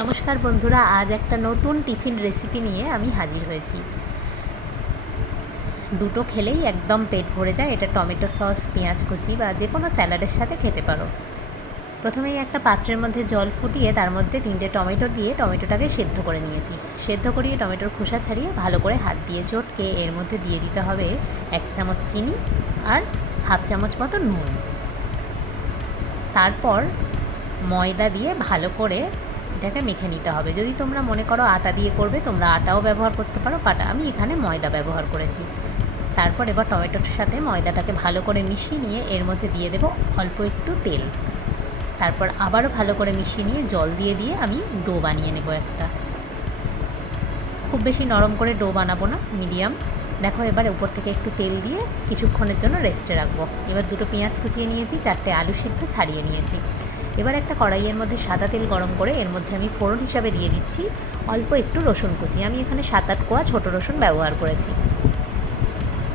নমস্কার বন্ধুরা, আজ একটা নতুন টিফিন রেসিপি নিয়ে আমি হাজির হয়েছি। দুটো খেলেই একদম পেট ভরে যায়। এটা টমেটো সস, পেঁয়াজ কুচি বা যে কোনো স্যালাডের সাথে খেতে পারো। প্রথমেই একটা পাত্রের মধ্যে জল ফুটিয়ে তার মধ্যে 3টে টমেটো দিয়ে টমেটোটাকে সেদ্ধ করে নিয়েছি। সেদ্ধ করিয়ে টমেটোর খোসা ছাড়িয়ে ভালো করে হাত দিয়ে চটকে এর মধ্যে দিয়ে দিতে হবে 1 চামচ চিনি আর হাফ চামচ মতো নুন। তারপর ময়দা দিয়ে ভালো করে এটাকে মেখে নিতে হবে। যদি তোমরা মনে করো আটা দিয়ে করবে, তোমরা আটাও ব্যবহার করতে পারো, আমি এখানে ময়দা ব্যবহার করেছি। তারপর এবার টমেটোর সাথে ময়দাটাকে ভালো করে মিশিয়ে নিয়ে এর মধ্যে দিয়ে দেবো অল্প একটু তেল। তারপর আবারও ভালো করে মিশিয়ে নিয়ে জল দিয়ে আমি ডো বানিয়ে নেব একটা। খুব বেশি নরম করে ডো বানাবো না, মিডিয়াম। দেখো এবার উপর থেকে একটু তেল দিয়ে কিছুক্ষণের জন্য রেস্টে রাখবো। এবার 2টো পেঁয়াজ কুচিয়ে নিয়েছি, 4টে আলু সিদ্ধ ছাড়িয়ে নিয়েছি। এবার একটা কড়াইয়ের মধ্যে সাদা তেল গরম করে এর মধ্যে আমি ফোড়ন হিসাবে দিয়ে দিচ্ছি অল্প একটু রসুন কুচি। আমি এখানে 7-8 কোয়া ছোটো রসুন ব্যবহার করেছি।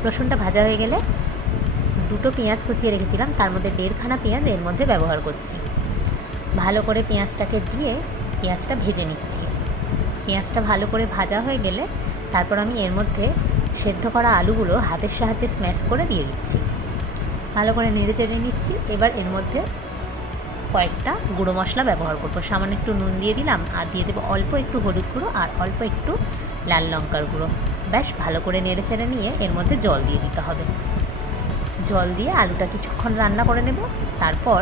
রসুনটা ভাজা হয়ে গেলে 2টো পেঁয়াজ কুচিয়ে রেখেছিলাম, তার মধ্যে 1.5খানা পেঁয়াজ এর মধ্যে ব্যবহার করছি। ভালো করে পেঁয়াজটাকে দিয়ে পেঁয়াজটা ভেজে নিচ্ছি। পেঁয়াজটা ভালো করে ভাজা হয়ে গেলে তারপর আমি এর মধ্যে সেদ্ধ করা আলুগুলো হাতের সাহায্যে স্ম্যাশ করে দিয়ে দিচ্ছি। ভালো করে নেড়ে চেড়ে নিচ্ছি। এবার এর মধ্যে কয়েকটা গুঁড়ো মশলা ব্যবহার করবো। সামান্য একটু নুন দিয়ে দিলাম আর দিয়ে দেবো অল্প একটু হলুদ গুঁড়ো আর অল্প একটু লাল লঙ্কার গুঁড়ো। ব্যাস ভালো করে নেড়ে চেড়ে নিয়ে এর মধ্যে জল দিয়ে দিতে হবে। জল দিয়ে আলুটা কিছুক্ষণ রান্না করে নেব। তারপর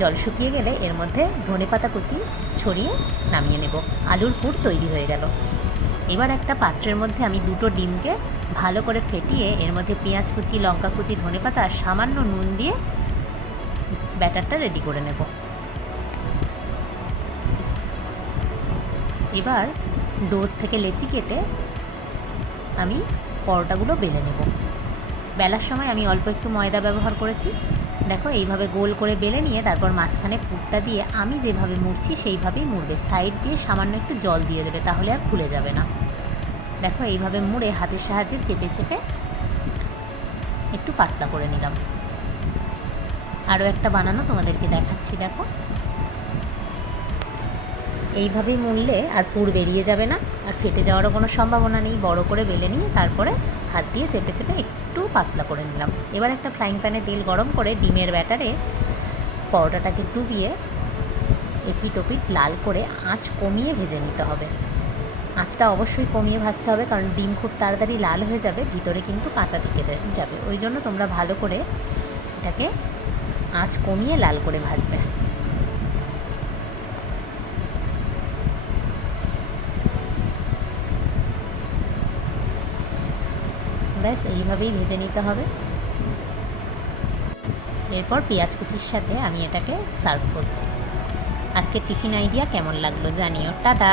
জল শুকিয়ে গেলে এর মধ্যে ধনেপাতা কুচি ছড়িয়ে নামিয়ে নেব। আলুর পুর তৈরি হয়ে গেল। এবার একটা পাত্রের মধ্যে আমি 2টো ডিমকে ভালো করে ফেটিয়ে এর মধ্যে পেঁয়াজ কুচি, লঙ্কা কুচি, ধনেপাতা আর সামান্য নুন দিয়ে ব্যাটারটা রেডি করে নেব। এবার ডো থেকে লেচি কেটে আমি পরোটাগুলো বেলে নেব। বেলার সময় আমি অল্প একটু ময়দা ব্যবহার করেছি। দেখো এইভাবে গোল করে বেলে নিয়ে তারপর মাঝখানে পুরটা দিয়ে আমি যেভাবে মুড়ছি সেইভাবেই মুড়বে। সাইড দিয়ে সামান্য একটু জল দিয়ে দেবে, তাহলে আর খুলে যাবে না। দেখো এইভাবে মুড়ে হাতের সাহায্যে চেপে চেপে একটু পাতলা করে নিলাম। আরও একটা বানানো তোমাদেরকে দেখাচ্ছি। দেখো এইভাবেই মুড়লে আর পুর বেরিয়ে যাবে না, আর ফেটে যাওয়ারও কোনো সম্ভাবনা নেই। বড় করে বেলে নিয়ে তারপরে হাত দিয়ে চেপে চেপে একটু পাতলা করে নিলাম। এবার একটা ফ্রাইং প্যানে তেল গরম করে ডিমের ব্যাটারে পরোটাটাকে ডুবিয়ে এপিট ওপিট লাল করে আঁচ কমিয়ে ভেজে নিতে হবে। আঁচটা অবশ্যই কমিয়ে ভাজতে হবে, কারণ ডিম খুব তাড়াতাড়ি লাল হয়ে যাবে, ভিতরে কিন্তু কাঁচা থেকে যাবে। ওই জন্য তোমরা ভালো করে এটাকে আঁচ কমিয়ে লাল করে ভাজবে। ব্যাস এইভাবেই ভেজে নিতে হবে। এরপর পেঁয়াজ কুচির সাথে আমি এটাকে সার্ভ করছি। আজকের টিফিন আইডিয়া কেমন লাগলো জানিও। টাটা।